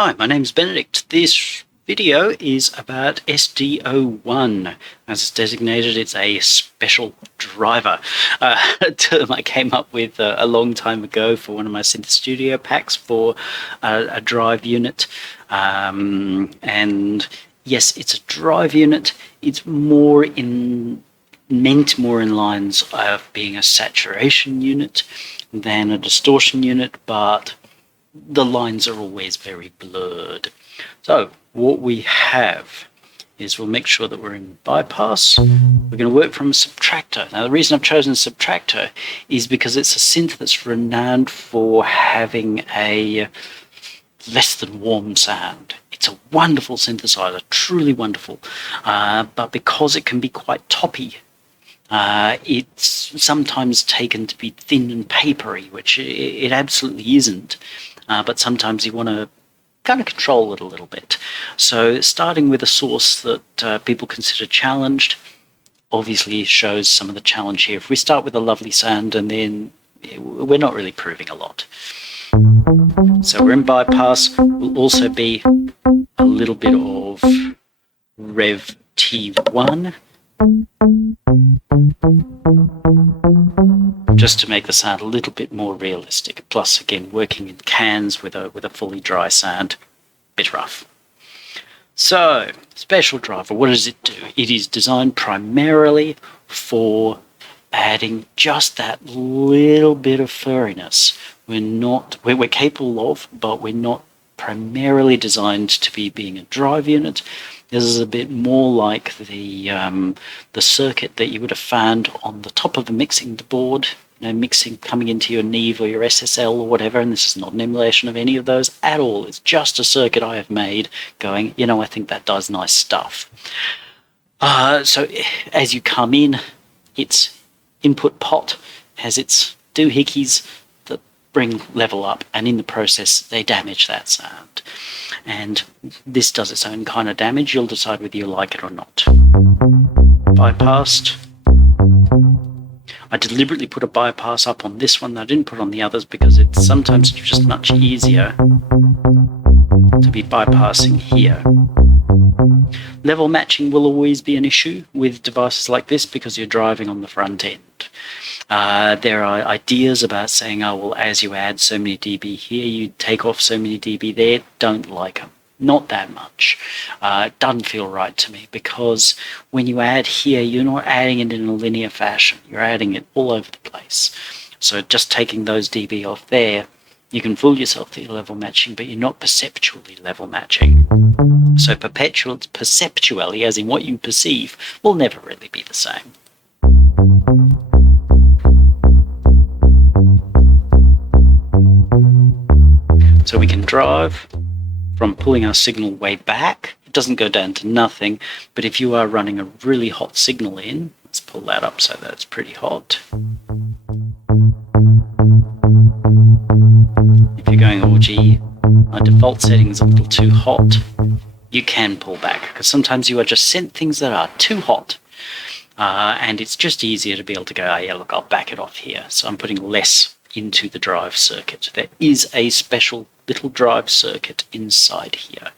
Hi, my name's Benedict. This video is about SD01. As it's designated, it's a special driver. A term I came up with a long time ago for one of my Synth Studio packs for a drive unit. And yes, it's a drive unit. It's meant more in lines of being a saturation unit than a distortion unit, but the lines are always very blurred. So what we have is we'll make sure that we're in bypass. We're going to work from a subtractor. Now the reason I've chosen a subtractor is because it's a synth that's renowned for having a less than warm sound. It's a wonderful synthesizer, truly wonderful, but because it can be quite toppy, it's sometimes taken to be thin and papery, which it absolutely isn't. But sometimes you want to kind of control it a little bit. So starting with a source that people consider challenged obviously shows some of the challenge here. If we start with a lovely sound, and then we're not really proving a lot. So we're in bypass. Will also be a little bit of Rev T1. Just to make the sound a little bit more realistic. Plus, again, working in cans with a fully dry sound, bit rough. So, special driver, what does it do? It is designed primarily for adding just that little bit of furriness. We're capable of, but we're not primarily designed to be being a drive unit. This is a bit more like the circuit that you would have found on the top of a mixing board, mixing coming into your Neve or your SSL or whatever, and this is not an emulation of any of those at all. It's just a circuit I have made going, I think that does nice stuff. So as you come in, its input pot has its doohickeys that bring level up, and in the process they damage that sound. And this does its own kind of damage. You'll decide whether you like it or not. Bypassed. I deliberately put a bypass up on this one that I didn't put on the others because it's sometimes just much easier to be bypassing here. Level matching will always be an issue with devices like this because you're driving on the front end. There are ideas about saying, as you add so many dB here, you take off so many dB there. Don't like them. Not that much. It doesn't feel right to me because when you add here, you're not adding it in a linear fashion. You're adding it all over the place. So just taking those dB off there, you can fool yourself that you're level matching, but you're not perceptually level matching. So perceptually, as in what you perceive, will never really be the same. So we can drive from pulling our signal way back. It doesn't go down to nothing, but if you are running a really hot signal in, let's pull that up so that it's pretty hot. If you're going, oh gee, my default setting's a little too hot, you can pull back, because sometimes you are just sent things that are too hot. And it's just easier to be able to go, yeah, look, I'll back it off here. So I'm putting less into the drive circuit. There is a special little drive circuit inside here,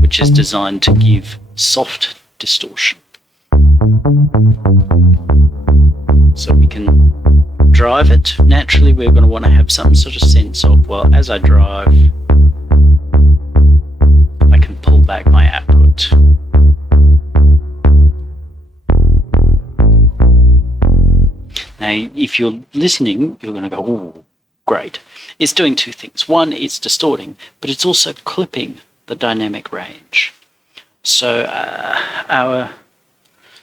which is designed to give soft distortion. So we can drive it. Naturally, we're going to want to have some sort of sense of, well, as I drive, I can pull back my output. Now, if you're listening, you're going to go, oh, great. It's doing two things. One, it's distorting, but it's also clipping the dynamic range. So our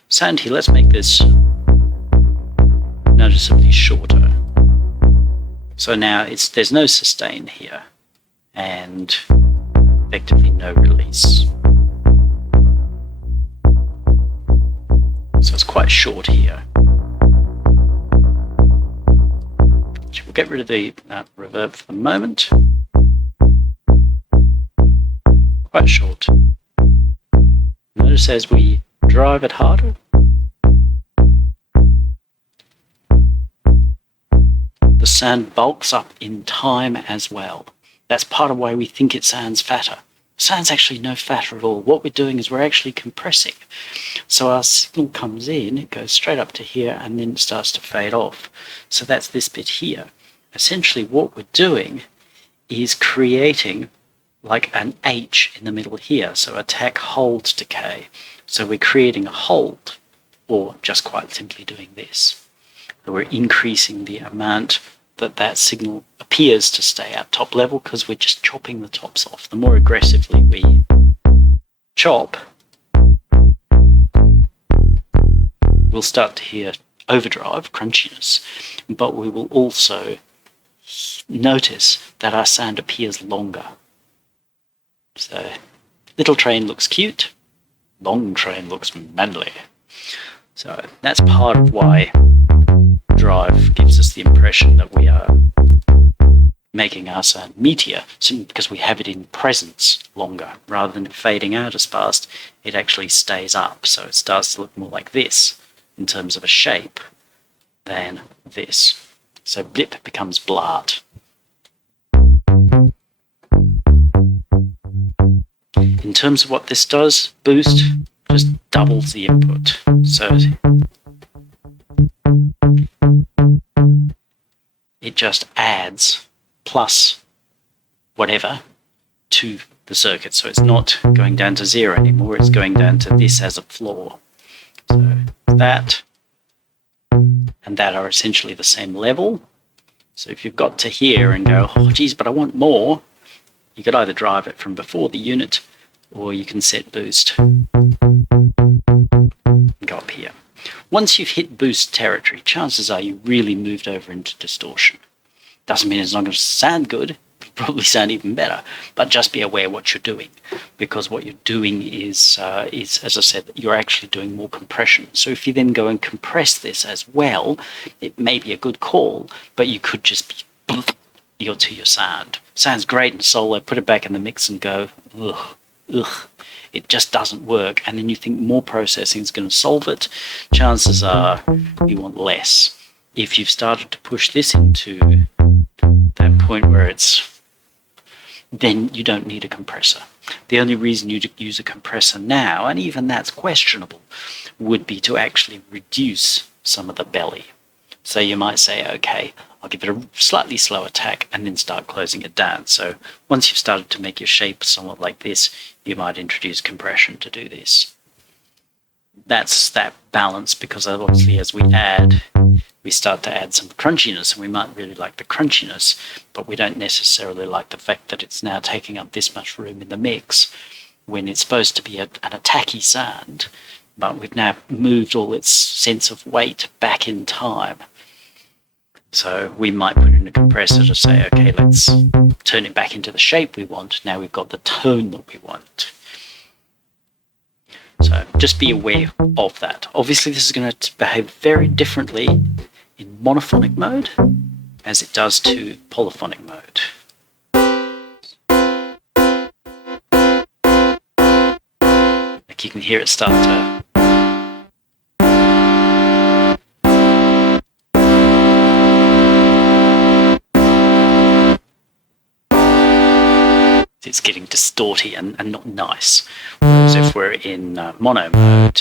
sound here, let's make this noticeably shorter. So now there's no sustain here and effectively no release. So it's quite short here. We'll get rid of the reverb for the moment. Quite short. Notice as we drive it harder, the sound bulks up in time as well. That's part of why we think it sounds fatter. It sounds actually no fatter at all. What we're doing is we're actually compressing. So our signal comes in, it goes straight up to here, and then it starts to fade off. So that's this bit here. Essentially what we're doing is creating like an H in the middle here. So attack, hold, decay. So we're creating a hold, or just quite simply doing this. So we're increasing the amount that signal appears to stay at top level because we're just chopping the tops off. The more aggressively we chop, we'll start to hear overdrive, crunchiness, but we will also notice that our sound appears longer. So, little train looks cute, long train looks manly. So that's part of why drive gives us the impression that we are making our sound meatier, simply because we have it in presence longer. Rather than fading out as fast, it actually stays up, so it starts to look more like this in terms of a shape than this. So blip becomes blart. In terms of what this does, boost just doubles the input. So it just adds plus whatever to the circuit. So it's not going down to 0 anymore, it's going down to this as a floor. So that and that are essentially the same level. So if you've got to here and go, oh geez, but I want more, you could either drive it from before the unit or you can set boost and go up here. Once you've hit boost territory, chances are you really moved over into distortion. Doesn't mean it's not going to sound good, it'll probably sound even better, but just be aware what you're doing, because what you're doing is, as I said, you're actually doing more compression. So if you then go and compress this as well, it may be a good call, but you could just be to your sound. Sounds great in solo, put it back in the mix and go, ugh. It just doesn't work, and then you think more processing is going to solve it. Chances are you want less. If you've started to push this into that point where then you don't need a compressor. The only reason you'd use a compressor now, and even that's questionable, would be to actually reduce some of the belly. So you might say, okay, I'll give it a slightly slow attack and then start closing it down. So once you've started to make your shape somewhat like this, you might introduce compression to do this. That's that balance, because obviously as we start to add some crunchiness, and we might really like the crunchiness, but we don't necessarily like the fact that it's now taking up this much room in the mix when it's supposed to be an attacky sound, but we've now moved all its sense of weight back in time. So we might put in a compressor to say, okay, let's turn it back into the shape we want. Now we've got the tone that we want. So just be aware of that. Obviously this is going to behave very differently in monophonic mode as it does to polyphonic mode. Like you can hear it start to it's getting distorty and not nice. Whereas if we're in mono mode,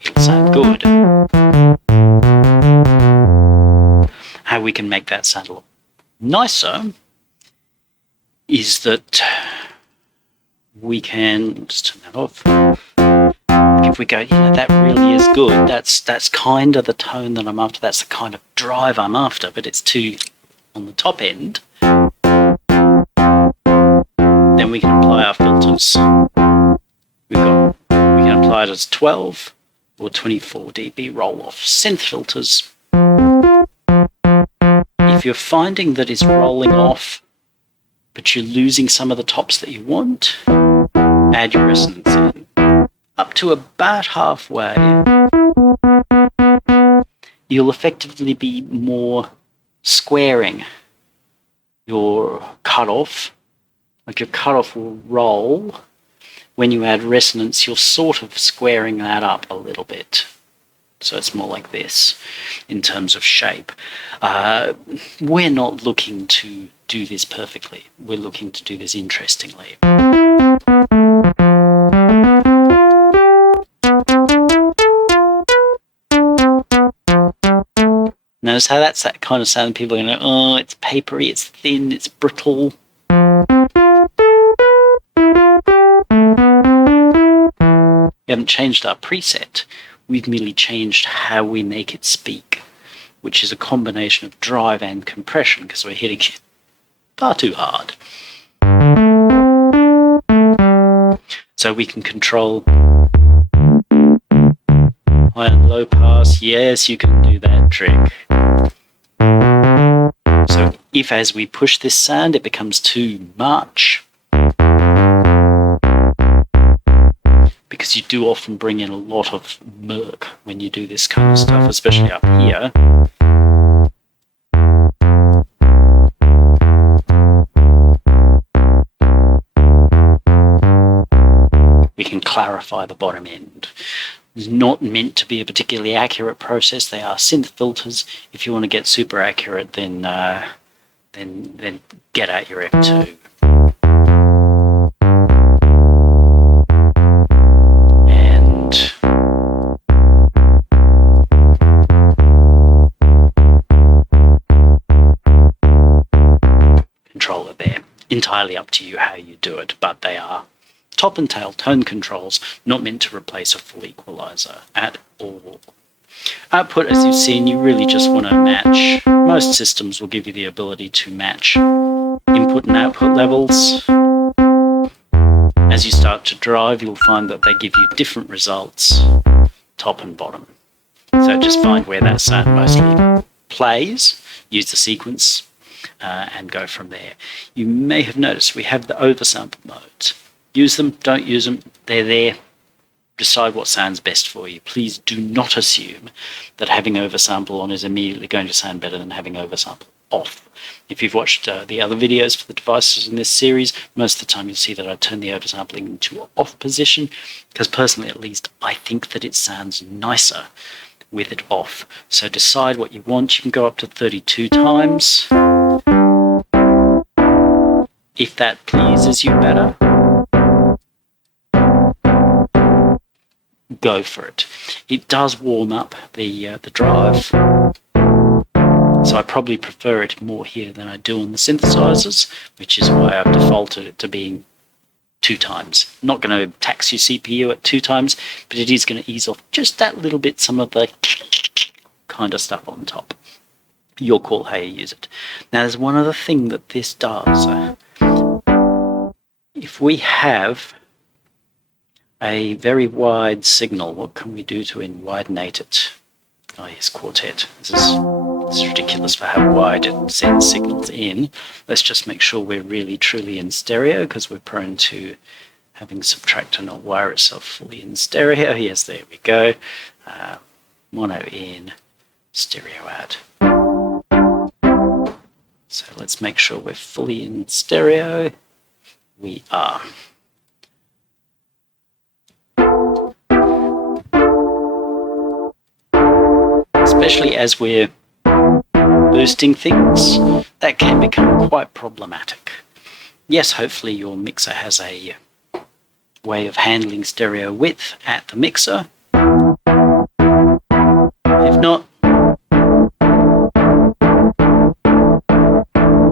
it'll sound good. How we can make that sound a lot nicer is that we can just turn that off. If we go, that really is good, that's kind of the tone that I'm after, that's the kind of drive I'm after, but it's too on the top end, then we can apply our filters. We can apply it as 12 or 24 dB roll-off synth filters. If you're finding that it's rolling off, but you're losing some of the tops that you want, add your resonance in. Up to about halfway, you'll effectively be more squaring your cutoff. Like your cutoff will roll. When you add resonance, you're sort of squaring that up a little bit. So it's more like this in terms of shape. We're not looking to do this perfectly. We're looking to do this interestingly. Notice how that's that kind of sound people are going to go, oh, it's papery, it's thin, it's brittle. We haven't changed our preset. We've merely changed how we make it speak, which is a combination of drive and compression because we're hitting it far too hard. So we can control high and low pass. Yes, you can do that trick. So if as we push this sound it becomes too much, because you do often bring in a lot of murk when you do this kind of stuff, especially up here. We can clarify the bottom end. It's not meant to be a particularly accurate process. They are synth filters. If you want to get super accurate, then get out your F2. Controller there. Entirely up to you how you do it, but they are top and tail tone controls, not meant to replace a full equalizer at all. Output, as you've seen, you really just want to match. Most systems will give you the ability to match input and output levels. As you start to drive, you'll find that they give you different results, top and bottom. So just find where that sound mostly plays, use the sequence, and go from there. You may have noticed we have the oversample modes. Use them, don't use them, they're there. Decide what sounds best for you. Please do not assume that having oversample on is immediately going to sound better than having oversample off. If you've watched the other videos for the devices in this series, most of the time you'll see that I turn the oversampling into an off position, because personally at least I think that it sounds nicer with it off. So decide what you want. You can go up to 32 times. If that pleases you better, go for it. It does warm up the drive, so I probably prefer it more here than I do on the synthesizers, which is why I've defaulted it to being 2 times. I'm not going to tax your CPU at 2 times, but it is going to ease off just that little bit, some of the kind of stuff on top. Your call how you use it. Now there's one other thing that this does. If we have a very wide signal, what can we do to widenate it? Oh yes, quartet. This is ridiculous for how wide it sends signals in. Let's just make sure we're really truly in stereo, because we're prone to having Subtractor not wire itself fully in stereo. Yes, there we go. Mono in, stereo out. So let's make sure we're fully in stereo. We are. Especially as we're boosting things, that can become quite problematic. Yes, hopefully your mixer has a way of handling stereo width at the mixer. If not,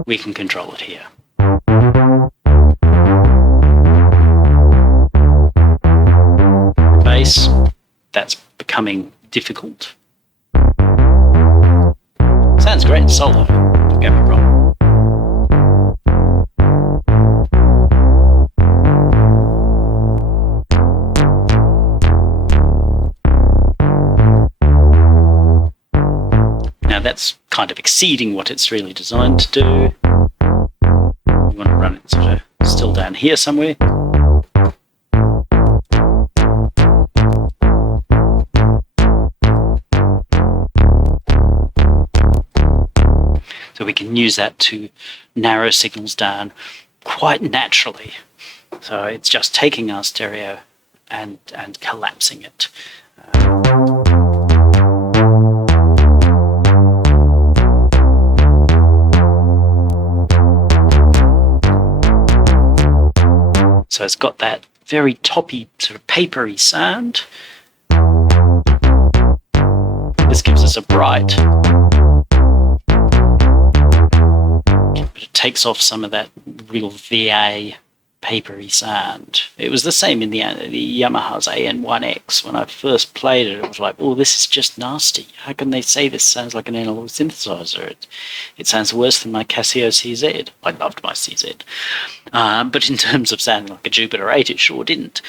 we can control it here. Bass, that's becoming difficult. Sounds great solo, don't get me wrong. Now that's kind of exceeding what it's really designed to do. You want to run it sort of still down here somewhere. So we can use that to narrow signals down quite naturally. So it's just taking our stereo and collapsing it. So it's got that very toppy, sort of papery sound. This gives us a bright, but it takes off some of that real VA papery sound. It was the same in the Yamaha's AN1X. When I first played it, it was like, oh, this is just nasty. How can they say this sounds like an analog synthesizer? It sounds worse than my Casio CZ. I loved my CZ. But in terms of sounding like a Jupiter 8, it sure didn't.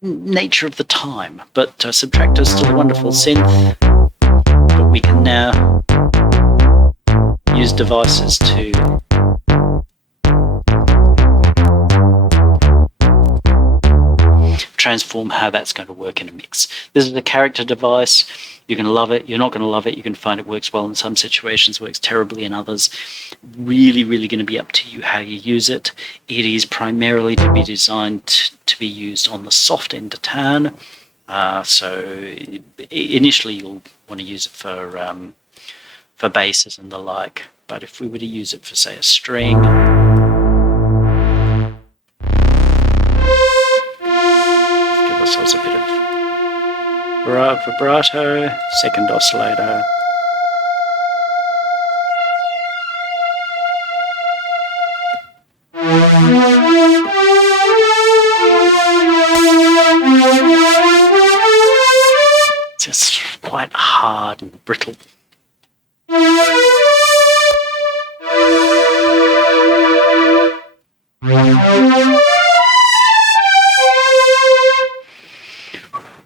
Nature of the time. But Subtractor is still a wonderful synth. But we can now use devices to transform how that's going to work in a mix. This is a character device. You're going to love it. You're not going to love it. You can find it works well in some situations, works terribly in others. Really, really going to be up to you how you use it. It is primarily to be designed to be used on the soft end of tan. So initially you'll want to use it for basses and the like. But if we were to use it for, say, a string, ourselves a bit of vibrato, second oscillator. Just quite hard and brittle.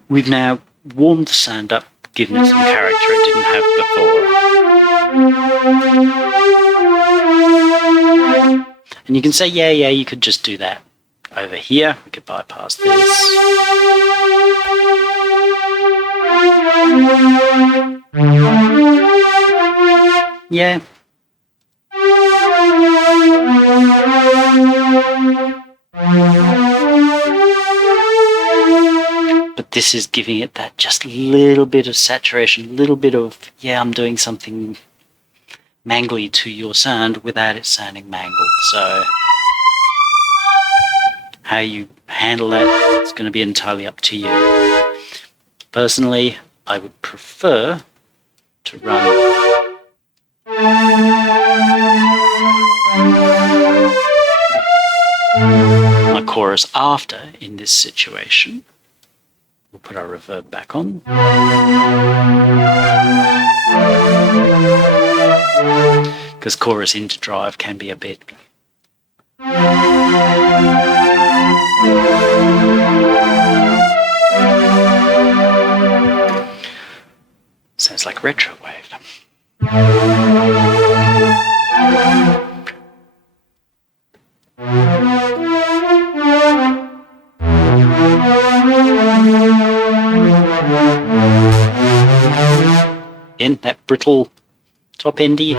We've now warmed the sound up, given it some character it didn't have before. And you can say, yeah, you could just do that over here. We could bypass this. Yeah. But this is giving it that just little bit of saturation, a little bit of, yeah, I'm doing something mangly to your sound without it sounding mangled. So how you handle that is going to be entirely up to you. Personally, I would prefer to run my chorus after in this situation. We'll put our reverb back on. Because chorus into drive can be a bit sounds like retro wave. In that brittle top endy.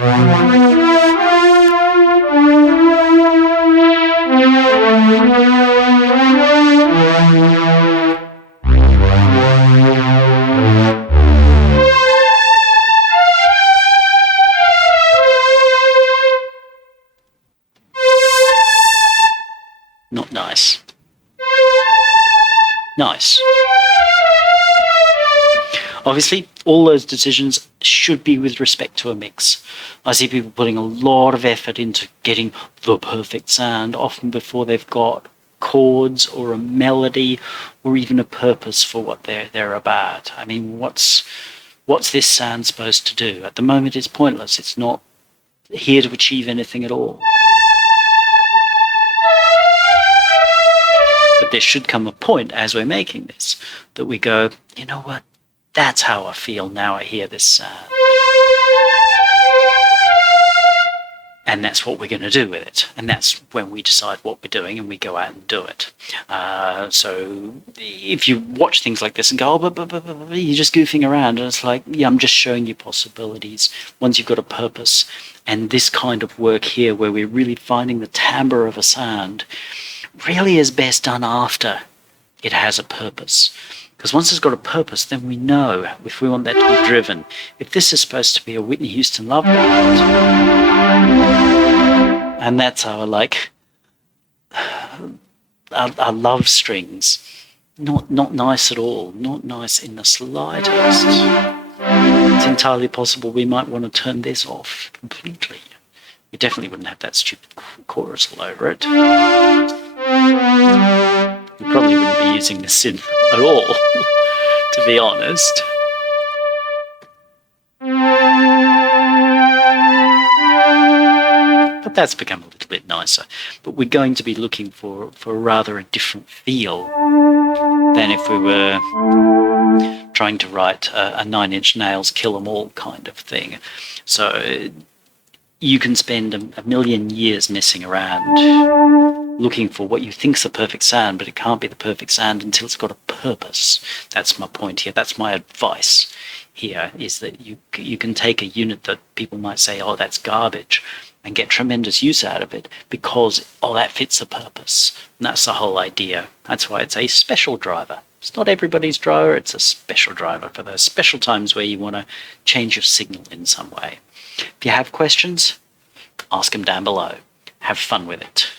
Not nice. Nice. Obviously, all those decisions should be with respect to a mix. I see people putting a lot of effort into getting the perfect sound, often before they've got chords or a melody or even a purpose for what they're about. I mean, what's this sound supposed to do? At the moment, it's pointless. It's not here to achieve anything at all. But there should come a point as we're making this that we go, you know what? That's how I feel now I hear this sound. And that's what we're going to do with it. And that's when we decide what we're doing and we go out and do it. So if you watch things like this and go, oh, but you're just goofing around. And it's like, yeah, I'm just showing you possibilities once you've got a purpose. And this kind of work here where we're really finding the timbre of a sound really is best done after it has a purpose. Because once it's got a purpose, then we know if we want that to be driven. If this is supposed to be a Whitney Houston love ballad, and that's our like I love strings. Not nice at all. Not nice in the slightest. It's entirely possible we might want to turn this off completely. We definitely wouldn't have that stupid chorus all over it. We probably wouldn't be using the synth at all, to be honest. But that's become a little bit nicer. But we're going to be looking for rather a different feel than if we were trying to write a 9 Inch Nails kill 'em all kind of thing. So you can spend a million years messing around looking for what you think's the perfect sound, but it can't be the perfect sound until it's got a purpose. That's my point here. That's my advice here, is that you can take a unit that people might say, oh, that's garbage, and get tremendous use out of it because, oh, that fits the purpose. And that's the whole idea. That's why it's a special driver. It's not everybody's driver, it's a special driver for those special times where you want to change your signal in some way. If you have questions, ask them down below. Have fun with it.